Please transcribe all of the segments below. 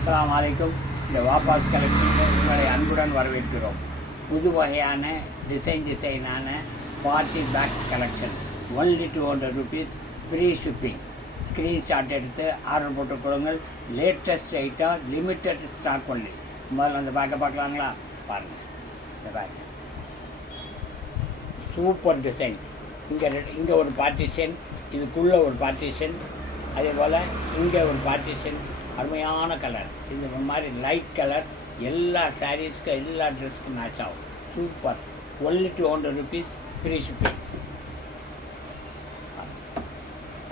அஸ்ஸலாமு அலைக்கும். இந்த வாபாஸ் கலெக்ஷனில் உங்களை அன்புடன் வரவேற்கிறோம். புது வகையான டிசைனான party bags collection. Only 200 rupees, free shipping. Screenshot எடுத்து ஆர்டர் போட்டுக் கொள்ளுங்கள். Latest item, limited stock only. முதல்ல அந்த பேக்கை பார்க்கலாங்களா? பாருங்கள், இந்த பேக் சூப்பர் டிசைன். இங்கே ஒரு பார்ட்டிஷன், இதுக்குள்ளே ஒரு பார்ட்டிஷன், அதே போல் இங்கே ஒரு பார்ட்டிஷன். அருமையான கலர், இந்த மாதிரி லைட் கலர் எல்லா சாரீஸ்க்கும் எல்லா ட்ரெஸ்க்கும் மேட்ச் ஆகும். Super. Only 200 rupees, free shipping.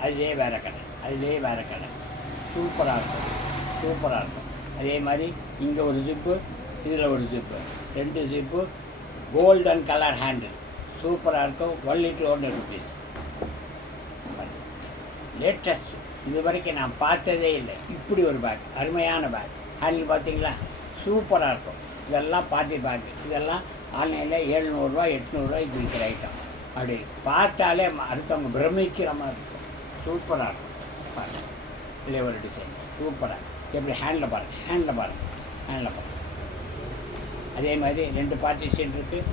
அதிலே வேறு கலர், சூப்பராக இருக்கும். அதே மாதிரி இங்கே ஒரு ஜிப்பு, இதில் ஒரு zip, 2 zip, golden colour handle. சூப்பராக இருக்கும். Only 200 rupees. லேட்டஸ்ட், இது வரைக்கும் நான் பார்த்ததே இல்லை இப்படி ஒரு பேக். அருமையான பேக். ஹேண்டில் பார்த்தீங்களா? சூப்பராக இருக்கும். இதெல்லாம் பார்ட்டி பேக்கு. இதெல்லாம் ஆன்லைனில் 700 800 இது விற்கிற ஐட்டம். அப்படி பார்த்தாலே அடுத்தவங்க பிரமிக்கிற மாதிரி இருக்கும். சூப்பராக இருக்கும். பாருங்கள், இல்லை ஒரு டிசைன் சூப்பராக. எப்படி ஹேண்டில் பாருங்கள். அதே மாதிரி 2 பார்ட்டிஷன் இருக்குது.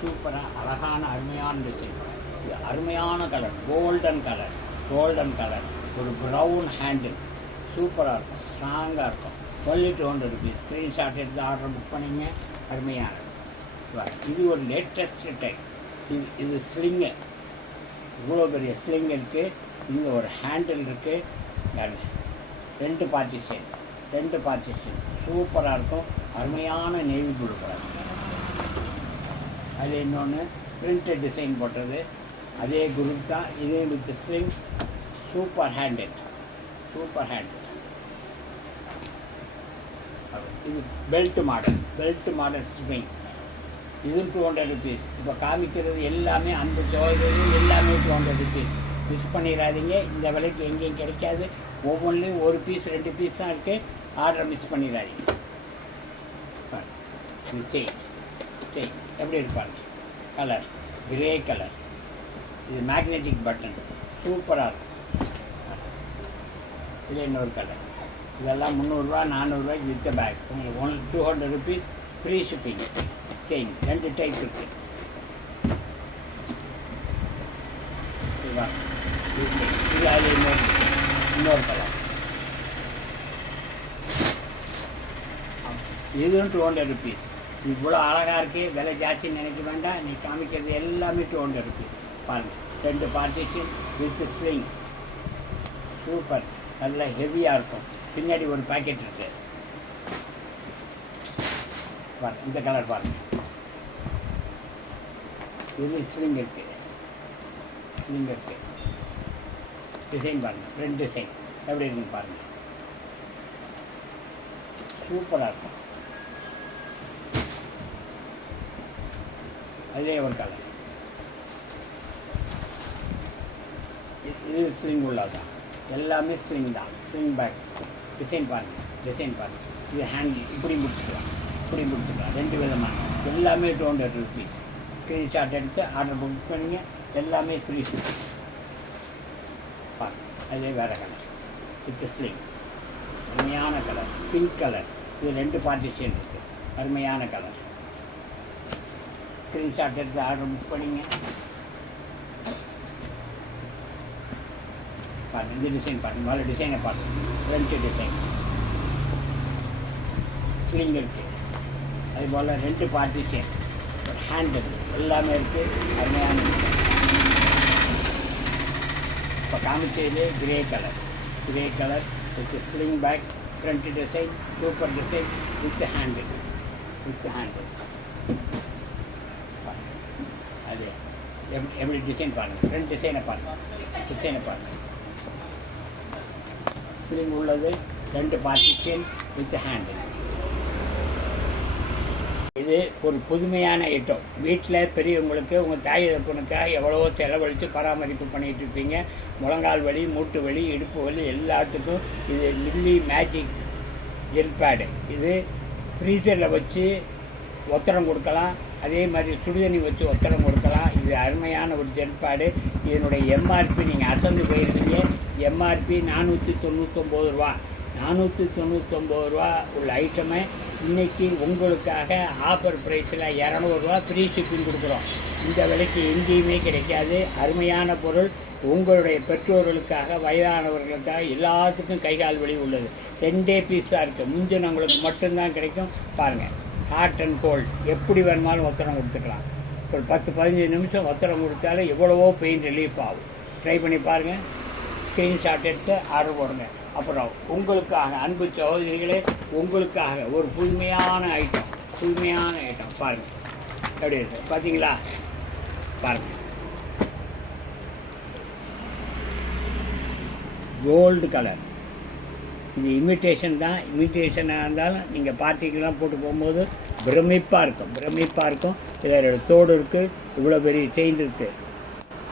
சூப்பராக அழகான அருமையான டிசைன். இது அருமையான கலர், கோல்டன் கலர், ஒரு ப்ரௌன் ஹேண்டில். சூப்பராக இருக்கும், ஸ்ட்ராங்காக இருக்கும். Only 200 rupees. ஸ்க்ரீன்ஷாட் எடுத்து ஆர்டர் புக் பண்ணிங்க. அருமையானது. இது ஒரு லேட்டஸ்ட் டைப். இது ஸ்லிங்கு. இவ்வளோ பெரிய ஸ்லிங் இருக்குது. இங்கே ஒரு ஹேண்டில் இருக்குது. 2 பார்ட்டிஷன். சூப்பராக இருக்கும். அருமையான நேவி ப்ளூ கலர். அதில் இன்னொன்று பிரிண்டட் டிசைன் போட்டது. அதே குரூப் தான். இதே வித் ஸ்லிங். Super handle. இது பெல்ட் மாடல் ஸ்விங். இதுவும் 200 ருபீஸ். இப்போ காமிக்கிறது எல்லாமே அந்த சோதனை எல்லாமே 200 ருபீஸ். மிஸ் பண்ணிடாதீங்க. இந்த விலைக்கு எங்கேயும் கிடைக்காது. ஒவ்வொன்றிலையும் 1 பீஸ் 2 பீஸ் தான் இருக்குது. ஆர்டரை மிஸ் பண்ணிடாதீங்க. செயின் எப்படி இருப்பாங்க? Colour grey colour. இது மேக்னெட்டிக் பட்டன். சூப்பராக இருக்கும். இது இன்னொரு கலர். இதெல்லாம் 300 400 வித்த பேக். உங்களுக்கு 200 rupees, free shipping. Chain 2 type இருக்குது. இது அது இன்னொரு கலர். இதுவும் 200 ருபீஸ். இவ்வளோ அழகாக இருக்குது. விலை ஜாஸ்தின்னு நினைக்க வேண்டாம். நீ காமிக்கிறது எல்லாமே 200 ருபீஸ். பாருங்கள், 2 பார்ட்டிஷன் வித் ஸ்விங். சூப்பர். நல்லா ஹெவியாக இருக்கும். பின்னாடி ஒரு பாக்கெட் இருக்குது. பாருங்கள், இந்த கலர் பாருங்கள். இது ஸ்விங் இருக்குது. டிசைன் பாருங்கள். ஃப்ரண்ட் டிசைன் எப்படி இருக்குன்னு பாருங்கள். சூப்பராக இருக்கும். அதே ஒரு கலர். இது ஸ்விங் உள்ளதான். எல்லாமே ஸ்விங் தான். Swing back. டிசைன் பாருங்கள். இது ஹேண்டில் இப்படி முடிச்சுக்கலாம். 2 விதமான. எல்லாமே 200 ருபீஸ். ஸ்க்ரீன்ஷாட் எடுத்து ஆர்டர் புக் பண்ணிங்க. எல்லாமே ஃப்ரீ ஷிப்பிங். பாருங்கள், அதே வேறு கலர் வித் ஸ்விங். அருமையான கலர், பிங்க் கலர். இது 2 பார்ட்டிஷன் இருக்குது. அருமையான கலர். ஸ்க்ரீன்ஷாட் எடுத்து ஆர்டர் புக் பண்ணிங்க. பாருங்கள், இந்த டிசைன் பாருங்கள். முதல்ல டிசைனை பாருங்கள். ஃப்ரண்ட் டிசைன் ஸ்லிங் இருக்குது. அதுபோல் 2 பார்ட்டிஷன், ஹேண்டில் எல்லாமே இருக்குது. அருமையான இப்போ காமிச்சதுலே grey colour with sling bag, front design, super design with handle. அது எப்படி டிசைன் பாருங்கள். ஃப்ரண்ட் டிசைனை பாருங்கள். ஸ்லிங் உள்ளது. 2 பார்ட்டிஷன் வித் ஹேண்டில். இது ஒரு புதுமையான ஐட்டம். வீட்டில் பெரியவங்களுக்கு, உங்கள் தாய் தகப்பனுக்காக எவ்வளவோ செலவழித்து பராமரிப்பு பண்ணிகிட்டு இருப்பீங்க. முழங்கால் வலி, மூட்டு வலி, இடுப்பு வலி எல்லாத்துக்கும் இது மில்லி மேஜிக் ஜெல் பேடு. இது ஃப்ரீசரில் வச்சு ஒத்தடம் கொடுக்கலாம். அதே மாதிரி சுடுதண்ணி வச்சு ஒத்தடம் கொடுக்கலாம். இது அருமையான ஒரு ஜெல் பேடு. இதனுடைய எம்ஆர்பி நீங்கள் அசந்து போயிருந்தீங்க. எம்ஆர்பி 499 ரூபா. 499 உள்ள ஐட்டமை இன்றைக்கி உங்களுக்காக ஆஃபர் ப்ரைஸில் 200 ஃப்ரீ ஷிப்பிங் கொடுக்குறோம். இந்த விலைக்கு எங்கேயுமே கிடைக்காது. அருமையான பொருள். உங்களுடைய பெற்றோர்களுக்காக, வயதானவர்களுக்காக, எல்லாத்துக்கும் கைகால் வலி உள்ளது. 2 பீஸ் தான் இருக்குது. முந்தினவங்களுக்கு மட்டும்தான் கிடைக்கும். பாருங்கள், ஹாட் அண்ட் கோல்ட் எப்படி வேணுமாலும் ஒத்தடம் கொடுத்துக்கலாம். ஒரு 10-15 நிமிஷம் ஒத்தடம் கொடுத்தாலும் எவ்வளவோ பெயின் ரிலீஃப் ஆகும். ட்ரை பண்ணி பாருங்கள். ஸ்க்ரீன்ஷாட் எடுத்து ஆர்டர் போடுங்க. அப்புறம் உங்களுக்காக, அன்பு சகோதரிகளே, உங்களுக்காக ஒரு புதுமையான ஐட்டம் பாருங்கள். எப்படி இருக்கு பார்த்தீங்களா? பாருங்கள், கோல்டு கலர். இது இமிட்டேஷன் தான். இமிட்டேஷனாக இருந்தாலும் நீங்கள் பார்ட்டிக்கெலாம் போட்டு போகும்போது பிரமிப்பாக இருக்கும். இதில் தோடு இருக்குது, இவ்வளோ பெரிய செயின் இருக்குது.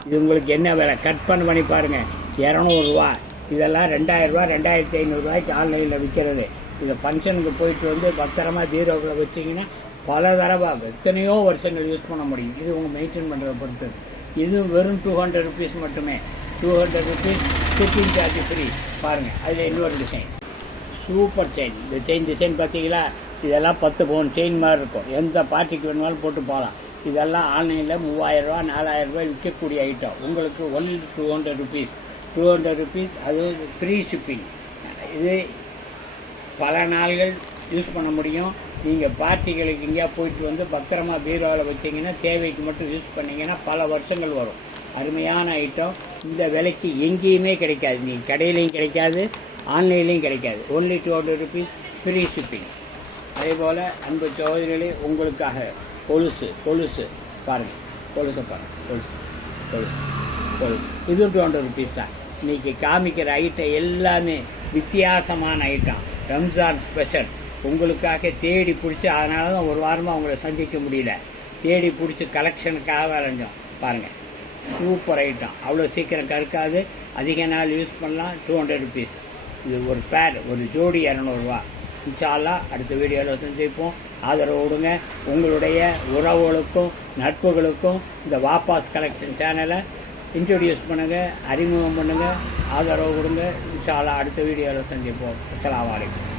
இது உங்களுக்கு என்ன விலை? கட் பண்ணி பாருங்கள். 200 ரூபா. இதெல்லாம் 2000 ரூபா, 2500 ரூபாய்க்கு ஆன்லைனில் விற்கிறது. இதை ஃபங்க்ஷனுக்கு போயிட்டு வந்து பத்திரமா பீரோவில் வச்சிங்கன்னா பல தடவை எத்தனையோ வருஷங்கள் யூஸ் பண்ண முடியும். இது உங்கள் மெயின்டைன் பண்ணுறதை பொறுத்தது. இது வெறும் 200 ருபீஸ் மட்டுமே. 200 ருபீஸ், ஷிப்பிங் சார்ஜ் ஃப்ரீ. பாருங்கள், அதில் இன்னொரு டிசைன், சூப்பர் செயின். இந்த செயின் டிசைன் பார்த்தீங்களா? இதெல்லாம் 10 பவுன் செயின் மாதிரி இருக்கும். எந்த பார்ட்டிக்கு வேணுமாலும் போட்டு போகலாம். இதெல்லாம் ஆன்லைனில் 3000 ரூபா, 4000 ரூபாய் விற்கக்கூடிய ஐட்டம். உங்களுக்கு ஒன்லி 200 ருபீஸ். 200 ருபீஸ், அதுவும் ஃப்ரீ ஷிப்பிங். இது பல நாள்கள் யூஸ் பண்ண முடியும். நீங்கள் பார்ட்டிகளுக்கு எங்கேயா போயிட்டு வந்து பத்திரமா பீரோவில் வச்சிங்கன்னா, தேவைக்கு மட்டும் யூஸ் பண்ணிங்கன்னா பல வருஷங்கள் வரும். அருமையான ஐட்டம். இந்த விலைக்கு எங்கேயுமே கிடைக்காது. நீங்கள் கடையிலையும் கிடைக்காது, ஆன்லைன்லேயும் கிடைக்காது. Only 200 rupees, free shipping. அதே போல் அன்பு சகோதரிகளே, உங்களுக்காக கொலுசு பாருங்கள். கொலுசை பாருங்கள். கொலுசு இது 200 ருபீஸ் தான். இன்றைக்கி காமிக்கிற ஐட்டம் எல்லாமே வித்தியாசமான ஐட்டம். ரம்ஜான் ஸ்பெஷல் உங்களுக்காக தேடி பிடிச்சி, அதனால தான் ஒரு வாரமாக உங்களை சந்திக்க முடியல. தேடி பிடிச்சி கலெக்ஷனுக்காக வரைஞ்சோம். பாருங்கள், சூப்பர் ஐட்டம். அவ்வளோ சீக்கிரம் கருக்காது. அதிக நாள் யூஸ் பண்ணலாம். 200 ருபீஸ். இது ஒரு பேர், ஒரு ஜோடி 200 ரூபா. இன்ஷா அல்லாஹ் அடுத்த வீடியோவில் சந்திப்போம். ஆதரவு கொடுங்க. உங்களுடைய உறவுகளுக்கும் நட்புகளுக்கும் இந்த வாபாஸ் கலெக்ஷன் சேனலை இன்ட்ரடியூஸ் பண்ணுங்கள், அறிமுகம் பண்ணுங்கள், ஆதரவு கொடுங்க. இன்ஷா அல்லாஹ் அடுத்த வீடியோவில் சந்திப்போம். அஸ்ஸலாமு அலைக்கும்.